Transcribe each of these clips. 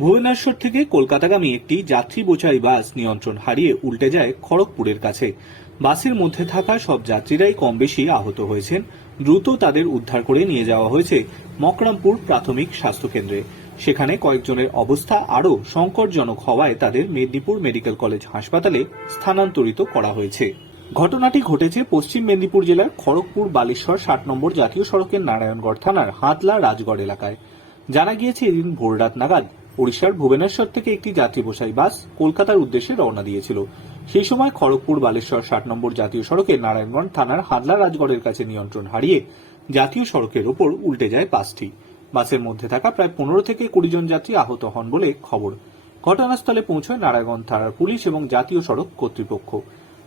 ভুবনেশ্বর থেকে কলকাতাগামী একটি যাত্রী বোঝাই বাস নিয়ন্ত্রণ হারিয়ে উল্টে যায় খড়গপুরের কাছে। বাসের মধ্যে থাকা সব যাত্রীরাই কম বেশি আহত হয়েছেন। দ্রুত তাদের উদ্ধার করে নিয়ে যাওয়া হয়েছে মকরামপুর প্রাথমিক স্বাস্থ্যকেন্দ্রে। সেখানে কয়েকজনের অবস্থা আরও সংকটজনক হওয়ায় তাদের মেদিনীপুর মেডিকেল কলেজ হাসপাতালে স্থানান্তরিত করা হয়েছে। ঘটনাটি ঘটেছে পশ্চিম মেদিনীপুর জেলার খড়গপুর বালেশ্বর ষাট নম্বর জাতীয় সড়কের নারায়ণগড় থানার হাতলা রাজগড় এলাকায়। জানা গিয়েছে এদিন ভোররাত নাগাদ ওড়িশার ভুবনেশ্বর থেকে একটি যাত্রী বসাই বাস কলকাতার উদ্দেশ্যে রওনা দিয়েছিল। সেই সময় খড়গপুর বালেশ্বর ষাট নম্বর জাতীয় সড়কে নারায়ণগঞ্জ থানার হাদলা রাজগড়ের কাছে নিয়ন্ত্রণ হারিয়ে জাতীয় সড়কের ওপর উল্টে যায় বাসটি। বাসের মধ্যে থাকা প্রায় পনেরো থেকে কুড়ি জন যাত্রী আহত হন বলে খবর। ঘটনাস্থলে পৌঁছয় নারায়ণগঞ্জ থানার পুলিশ এবং জাতীয় সড়ক কর্তৃপক্ষ।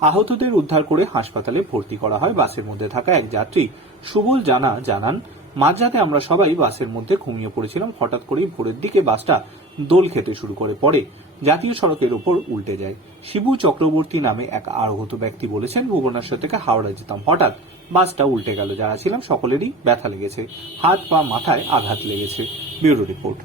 আহতদের উদ্ধার করে হাসপাতালে ভর্তি করা হয়। বাসের মধ্যে থাকা এক যাত্রী সুবল জানা জানান মাঝরাতে আমরা সবাই বাসের মধ্যে ঘুমিয়ে পড়েছিলাম। হঠাৎ করেই ভোরের দিকে বাসটা দোল খেতে শুরু করে পড়ে জাতীয় সড়কের উপর উল্টে যায়। শিবু চক্রবর্তী নামে এক আরোহত ব্যক্তি বলেছেন, ভুবনেশ্বর থেকে হাওড়া যেতাম। হঠাৎ বাসটা উল্টে গেল। যারা ছিলাম, সকলেরই ব্যথা লেগেছে। হাত, পা, মাথায় আঘাত লেগেছে। Bureau report.